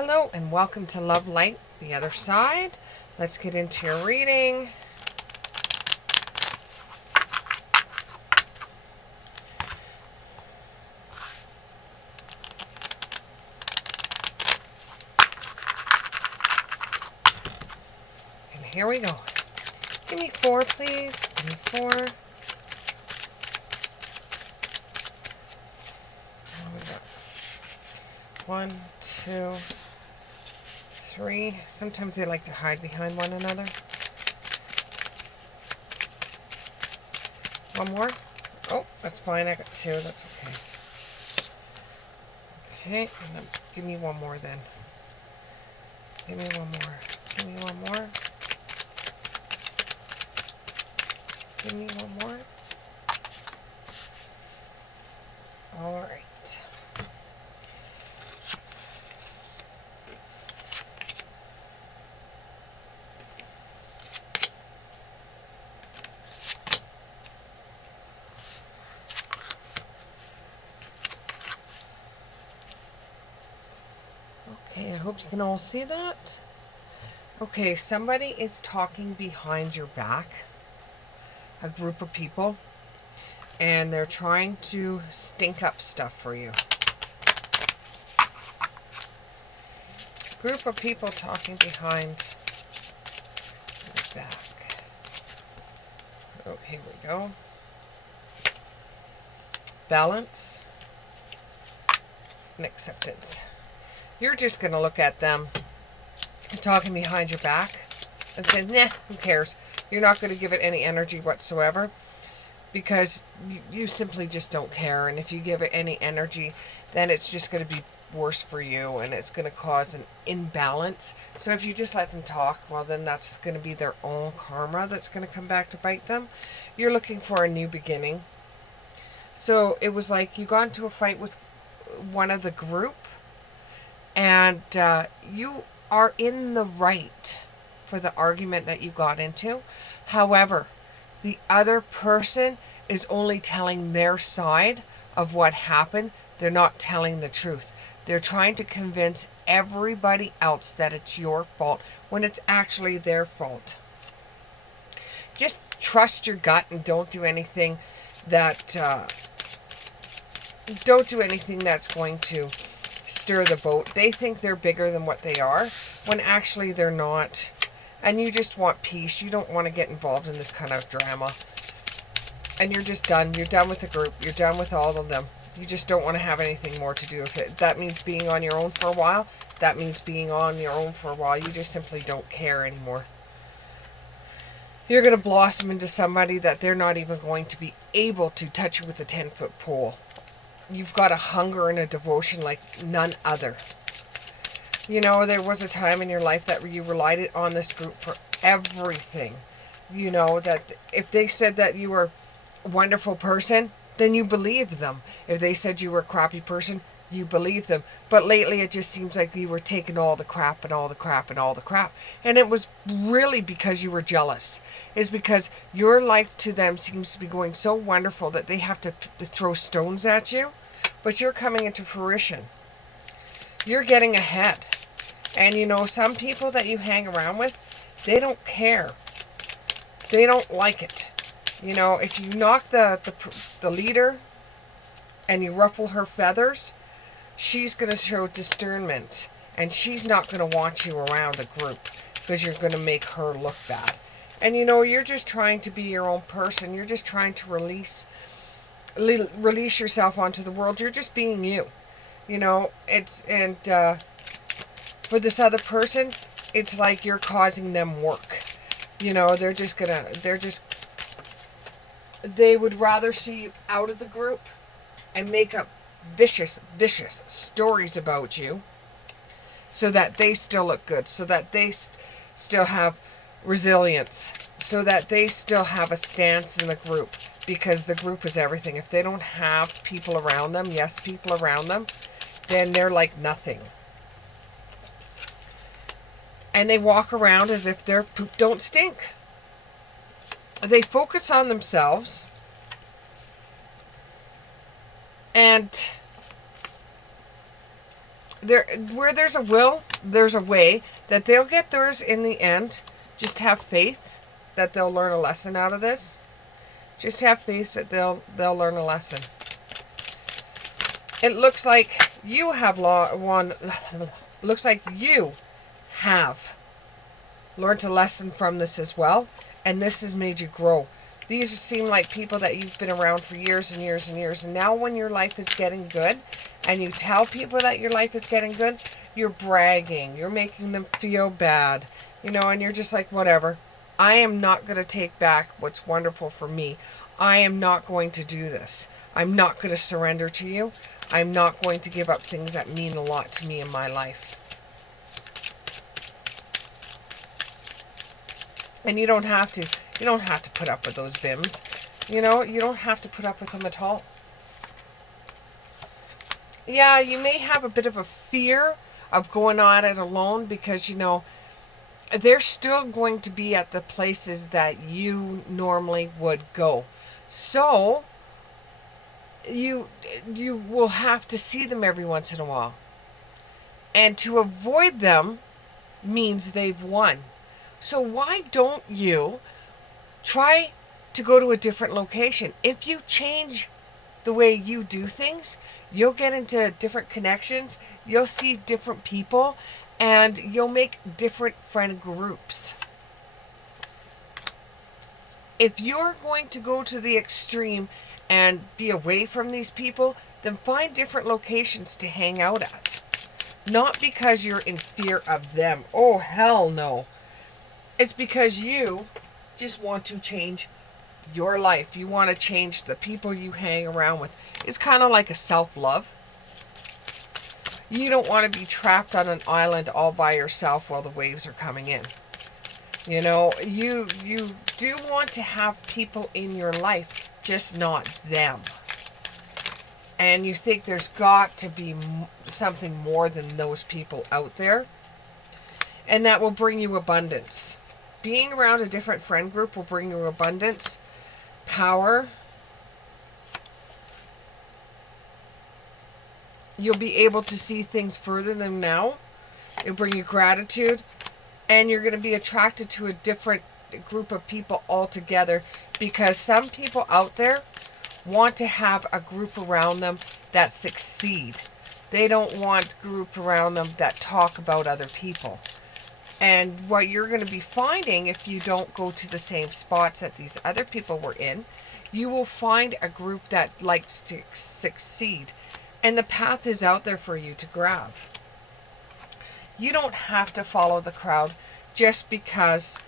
Hello and welcome to Love Light, the other side. Let's get into your reading. And here we go. Give me 4, please. Give me 4. There we go. 1, 2, 3. Sometimes they like to hide behind one another. One more. Oh, that's fine. I got 2. That's okay. Okay, and then give me one more then. Give me one more. Give me one more. Give me one more. All right. Okay, I hope you can all see that. Okay, somebody is talking behind your back, a group of people, and they're trying to stink up stuff for you. Group of people talking behind your back. Oh, here we go. Balance and acceptance. You're just going to look at them talking behind your back and say, nah, who cares? You're not going to give it any energy whatsoever because you simply just don't care. And if you give it any energy, then it's just going to be worse for you and it's going to cause an imbalance. So if you just let them talk, well, then that's going to be their own karma that's going to come back to bite them. You're looking for a new beginning. So it was like you got into a fight with one of the group and you are in the right for the argument that you got into. However, the other person is only telling their side of what happened. They're not telling the truth. They're trying to convince everybody else that it's your fault when it's actually their fault. Just trust your gut and don't do anything that that's going to stir the boat. They think they're bigger than what they are when actually they're not. And you just want peace. You don't want to get involved in this kind of drama. And you're just done. You're done with the group. You're done with all of them. You just don't want to have anything more to do with it. That means being on your own for a while. That means being on your own for a while. You just simply don't care anymore. You're going to blossom into somebody that they're not even going to be able to touch you with a 10-foot pole. You've got a hunger and a devotion like none other. You know, there was a time in your life that you relied on this group for everything. You know, that if they said that you were a wonderful person, then you believed them. If they said you were a crappy person, you believed them. But lately it just seems like you were taking all the crap and all the crap and all the crap. And it was really because you were jealous. It's because your life to them seems to be going so wonderful that they have to throw stones at you. But you're coming into fruition. You're getting ahead. And you know, some people that you hang around with, they don't care. They don't like it. You know, if you knock the leader and you ruffle her feathers, she's going to show discernment. And she's not going to want you around the group because you're going to make her look bad. And you know, you're just trying to be your own person. You're just trying to release yourself onto the world. You're just being you. You know, for this other person, it's like you're causing them work. You know, they would rather see you out of the group and make up vicious stories about you so that they still look good, so that they still have resilience, so that they still have a stance in the group, because the group is everything. If they don't have people around them, people around them, then they're like nothing. And they walk around as if their poop don't stink. They focus on themselves. And Where there's a will, there's a way. That they'll get theirs in the end. Just have faith that they'll learn a lesson out of this. Just have faith that they'll learn a lesson. It looks like you have looks like you have learned a lesson from this as well, and this has made you grow. These seem like people that you've been around for years and years and years, and now when your life is getting good, and you tell people that your life is getting good, you're bragging, you're making them feel bad, and you're just like, whatever. I am not going to take back what's wonderful for me. I am not going to do this. I'm not going to surrender to you. I'm not going to give up things that mean a lot to me in my life. And you don't have to. You don't have to put up with those Vims. You don't have to put up with them at all. Yeah, you may have a bit of a fear of going on it alone because, they're still going to be at the places that you normally would go. So, you will have to see them every once in a while. And to avoid them means they've won. So why don't you try to go to a different location? If you change the way you do things, you'll get into different connections, you'll see different people, and you'll make different friend groups. If you're going to go to the extreme and be away from these people, then find different locations to hang out at. Not because you're in fear of them. Oh, hell no. It's because you just want to change your life. You want to change the people you hang around with. It's kind of like a self-love. You don't want to be trapped on an island all by yourself while the waves are coming in. You do want to have people in your life, just not them. And you think there's got to be something more than those people out there. And that will bring you abundance. Being around a different friend group will bring you abundance, power. You'll be able to see things further than now. It'll bring you gratitude. And you're going to be attracted to a different group of people altogether, because some people out there want to have a group around them that succeed. They don't want a group around them that talk about other people. And what you're going to be finding, if you don't go to the same spots that these other people were in, you will find a group that likes to succeed. And the path is out there for you to grab. You don't have to follow the crowd just because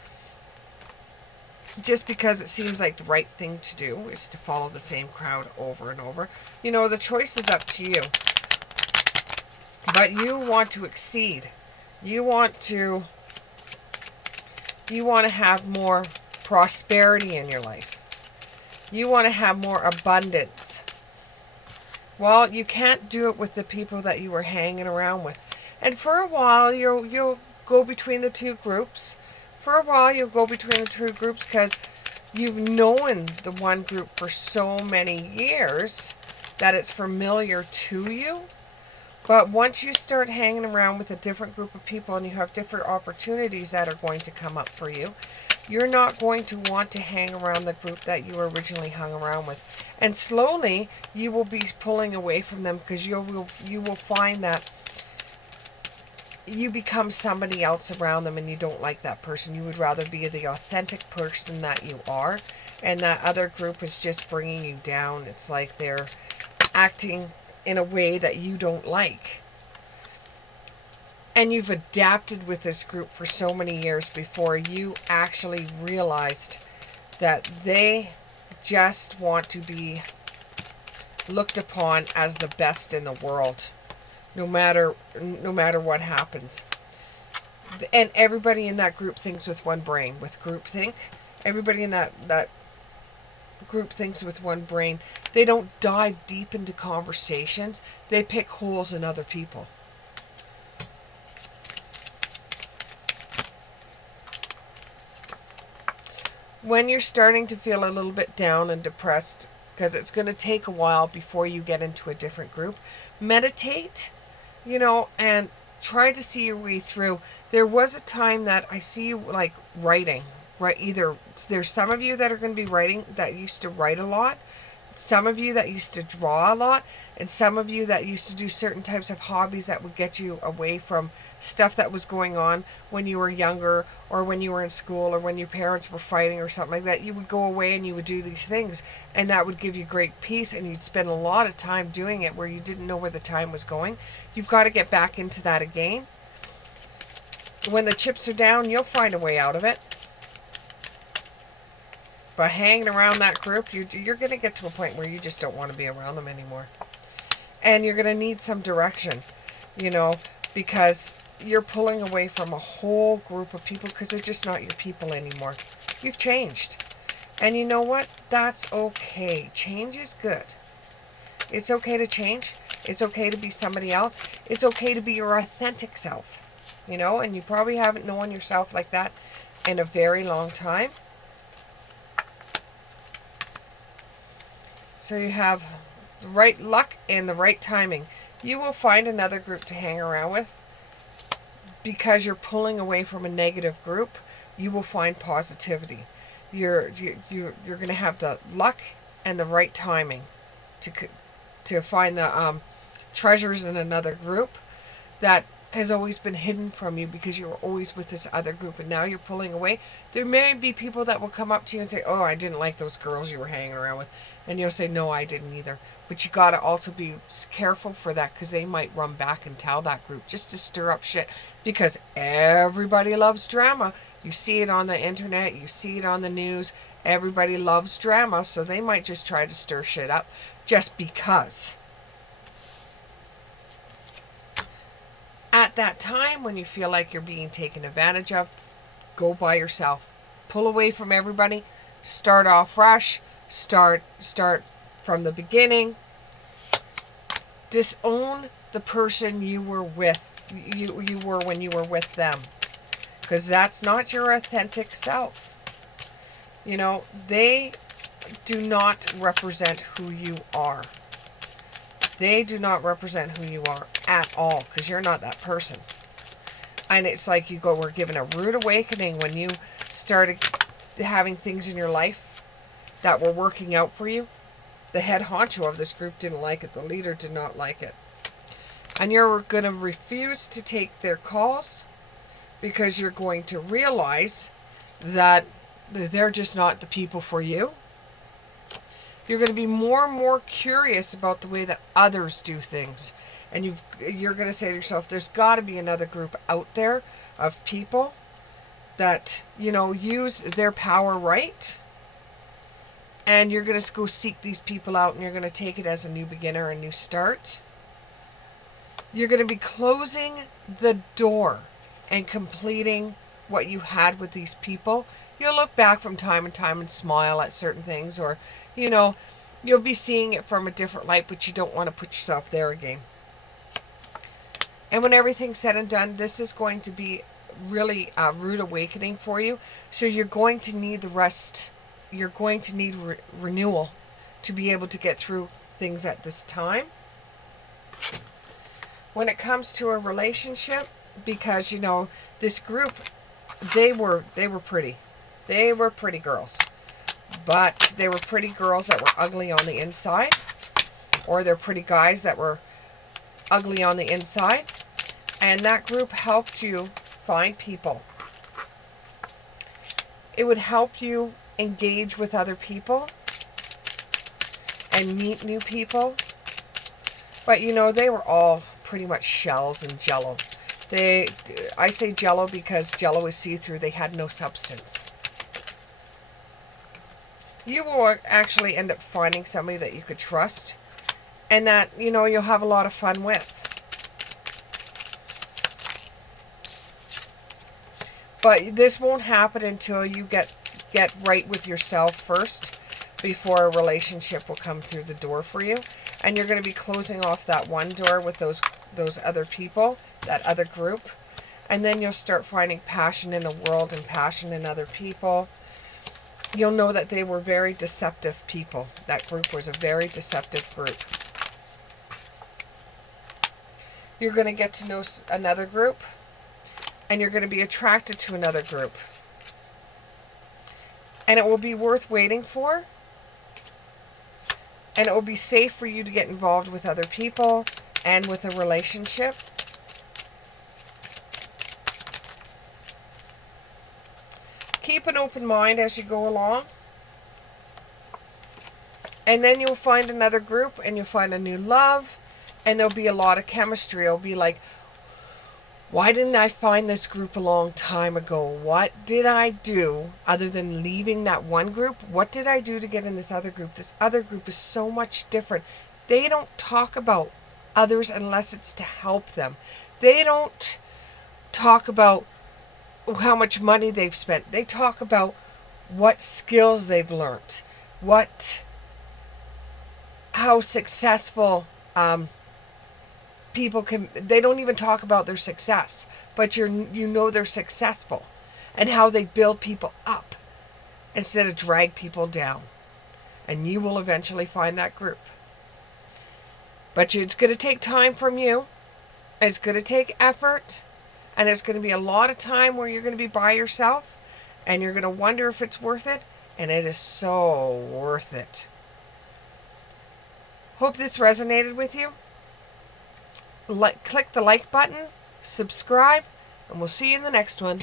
it seems like the right thing to do is to follow the same crowd over and over. The choice is up to you. But you want to exceed. You want to have more prosperity in your life. You want to have more abundance. Well, you can't do it with the people that you were hanging around with. And for a while, you'll go between the two groups. For a while, you'll go between the two groups because you've known the one group for so many years that it's familiar to you. But once you start hanging around with a different group of people and you have different opportunities that are going to come up for you, you're not going to want to hang around the group that you originally hung around with. And slowly, you will be pulling away from them because you will find that you become somebody else around them and you don't like that person. You would rather be the authentic person that you are, and that other group is just bringing you down. It's like they're acting in a way that you don't like. And you've adapted with this group for so many years before you actually realized that they just want to be looked upon as the best in the world. No matter what happens. And everybody in that group thinks with one brain. With groupthink, everybody in that group thinks with one brain. They don't dive deep into conversations. They pick holes in other people. When you're starting to feel a little bit down and depressed, because it's going to take a while before you get into a different group, meditate and try to see your way through. There was a time that I see you like writing, right? Either there's some of you that are going to be writing that used to write a lot, some of you that used to draw a lot, and some of you that used to do certain types of hobbies that would get you away from stuff that was going on when you were younger, or when you were in school, or when your parents were fighting or something like that. You would go away and you would do these things, and that would give you great peace, and you'd spend a lot of time doing it where you didn't know where the time was going. You've got to get back into that again. When the chips are down, you'll find a way out of it. But hanging around that group, you're going to get to a point where you just don't want to be around them anymore. And you're going to need some direction, because you're pulling away from a whole group of people because they're just not your people anymore. You've changed. And you know what? That's okay. Change is good. It's okay to change. It's okay to be somebody else. It's okay to be your authentic self, and you probably haven't known yourself like that in a very long time. So you have the right luck and the right timing. You will find another group to hang around with because you're pulling away from a negative group. You will find positivity. You're going to have the luck and the right timing to find the treasures in another group that has always been hidden from you because you were always with this other group, and now you're pulling away. There may be people that will come up to you and say, "Oh, I didn't like those girls you were hanging around with," and you'll say, "No, I didn't either." But you got to also be careful for that, because they might run back and tell that group just to stir up shit, because everybody loves drama. You see it on the internet, you see it on the news. Everybody loves drama, so they might just try to stir shit up just because. At that time, when you feel like you're being taken advantage of, go by yourself. Pull away from everybody. Start off fresh. Start from the beginning. Disown the person you were with. You were when you were with them, because that's not your authentic self. They do not represent who you are. They do not represent who you are at all, because you're not that person. And it's like we're given a rude awakening when you started having things in your life that were working out for you. The head honcho of this group didn't like it. The leader did not like it. And you're going to refuse to take their calls because you're going to realize that they're just not the people for you. You're going to be more and more curious about the way that others do things. And you're going to say to yourself, there's got to be another group out there of people that, use their power right. And you're going to go seek these people out, and you're going to take it as a new beginner, a new start. You're going to be closing the door and completing what you had with these people. You'll look back from time to time and smile at certain things, or, you'll be seeing it from a different light, but you don't want to put yourself there again. And when everything's said and done, this is going to be really a rude awakening for you. So you're going to need the rest. You're going to need renewal to be able to get through things at this time. When it comes to a relationship, because, this group, they were pretty. They were pretty girls. But they were pretty girls that were ugly on the inside. Or they're pretty guys that were ugly on the inside. And that group helped you find people. It would help you engage with other people and meet new people. But they were all pretty much shells and jello. I say jello because jello is see-through. They had no substance. You will actually end up finding somebody that you could trust, and that, you'll have a lot of fun with. But this won't happen until you get right with yourself first, before a relationship will come through the door for you. And you're going to be closing off that one door with those other people, that other group. And then you'll start finding passion in the world and passion in other people. You'll know that they were very deceptive people. That group was a very deceptive group. You're going to get to know another group, and you're going to be attracted to another group. And it will be worth waiting for, and it will be safe for you to get involved with other people and with a relationship. Keep an open mind as you go along. And then you'll find another group, and you'll find a new love, and there'll be a lot of chemistry. It'll be like, why didn't I find this group a long time ago? What did I do other than leaving that one group? What did I do to get in this other group? This other group is so much different. They don't talk about others unless it's to help them. They don't talk about how much money they've spent. They talk about what skills they've learned, how successful people can. They don't even talk about their success, but you know they're successful, and how they build people up instead of drag people down. And you will eventually find that group. But it's going to take time from you. It's going to take effort, and there's going to be a lot of time where you're going to be by yourself, and you're going to wonder if it's worth it, and it is so worth it. Hope this resonated with you. Click the like button, subscribe, and we'll see you in the next one.